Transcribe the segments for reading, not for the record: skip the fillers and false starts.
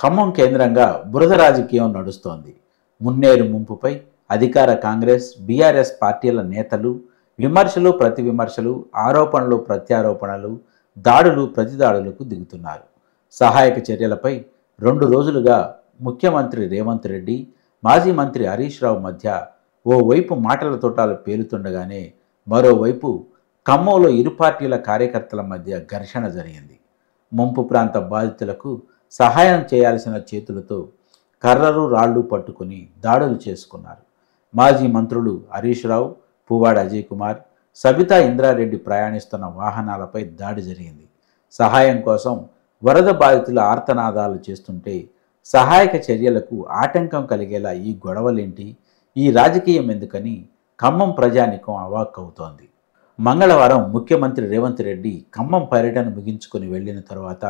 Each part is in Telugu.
ఖమ్మం కేంద్రంగా బురద రాజకీయం నడుస్తోంది. మున్నేరు ముంపుపై అధికార కాంగ్రెస్, బీఆర్ఎస్ పార్టీల నేతలు విమర్శలు, ప్రతి విమర్శలు, ఆరోపణలు, ప్రత్యారోపణలు, దాడులు, ప్రతిదాడులకు దిగుతున్నారు. సహాయక చర్యలపై 2 రోజులుగా ముఖ్యమంత్రి రేవంత్ రెడ్డి, మాజీ మంత్రి హరీష్ రావు మధ్య ఓవైపు మాటల తోటాలు పేలుతుండగానే మరోవైపు ఖమ్మంలో ఇరు పార్టీల కార్యకర్తల మధ్య ఘర్షణ జరిగింది. ముంపు ప్రాంత బాధితులకు సహాయం చేయాల్సిన చేతులతో కర్రలు, రాళ్లు పట్టుకుని దాడులు చేసుకున్నారు. మాజీ మంత్రులు హరీష్ రావు, పువ్వాడ అజయ్ కుమార్, సబితా ఇంద్రారెడ్డి ప్రయాణిస్తున్న వాహనాలపై దాడి జరిగింది. సహాయం కోసం వరద బాధితుల ఆర్తనాదాలు చేస్తుంటే సహాయక చర్యలకు ఆటంకం కలిగేలా ఈ గొడవలేంటి, ఈ రాజకీయం ఎందుకని ఖమ్మం ప్రజానికం అవాక్కవుతోంది. మంగళవారం ముఖ్యమంత్రి రేవంత్ రెడ్డి ఖమ్మం పర్యటన ముగించుకొని వెళ్లిన తరువాత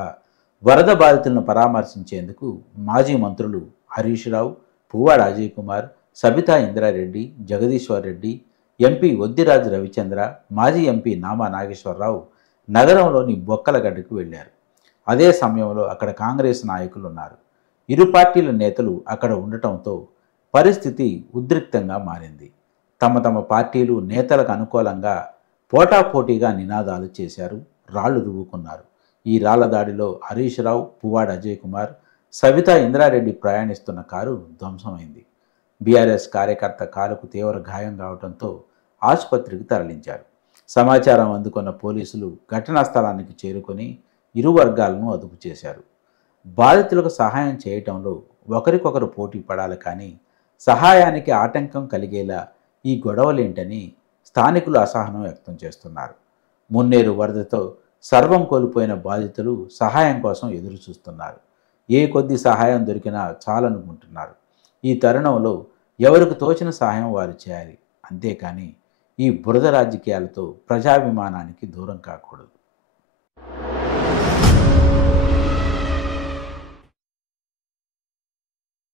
వరద బాధితులను పరామర్శించేందుకు మాజీ మంత్రులు హరీష్ రావు, పువ్వాడ అజయ్ కుమార్, సబితా ఇంద్రారెడ్డి, జగదీశ్వర్ రెడ్డి, ఎంపీ వద్దిరాజు రవిచంద్ర, మాజీ ఎంపీ నామా నాగేశ్వరరావు నగరంలోని బొక్కలగడ్డకు వెళ్లారు. అదే సమయంలో అక్కడ కాంగ్రెస్ నాయకులు ఉన్నారు. ఇరు పార్టీల నేతలు అక్కడ ఉండటంతో పరిస్థితి ఉద్రిక్తంగా మారింది. తమ తమ పార్టీలు నేతలకు అనుకూలంగా పోటాపోటీగా నినాదాలు చేశారు, రాళ్లు రువ్వుకున్నారు. ఈ రాళ్ల దాడిలో హరీష్ రావు, పువ్వాడ అజయ్ కుమార్, సబితా ఇంద్రారెడ్డి ప్రయాణిస్తున్న కారు ధ్వంసమైంది. బీఆర్ఎస్ కార్యకర్త కారుకు తీవ్ర గాయం కావడంతో ఆసుపత్రికి తరలించారు. సమాచారం అందుకున్న పోలీసులు ఘటనా స్థలానికి చేరుకొని ఇరు వర్గాలను అదుపు చేశారు. బాధితులకు సహాయం చేయటంలో ఒకరికొకరు పోటీ పడాలి, కానీ సహాయానికి ఆటంకం కలిగేలా ఈ గొడవలేంటని స్థానికులు అసహనం వ్యక్తం చేస్తున్నారు. మున్నేరు వరదతో సర్వం కోల్పోయిన బాధితులు సహాయం కోసం ఎదురు చూస్తున్నారు. ఏ కొద్ది సహాయం దొరికినా చాలనుకుంటున్నారు. ఈ తరుణంలో ఎవరికి తోచిన సహాయం వారు చేయాలి, అంతేకాని ఈ బురద రాజకీయాలతో ప్రజాభిమానానికి దూరం కాకూడదు.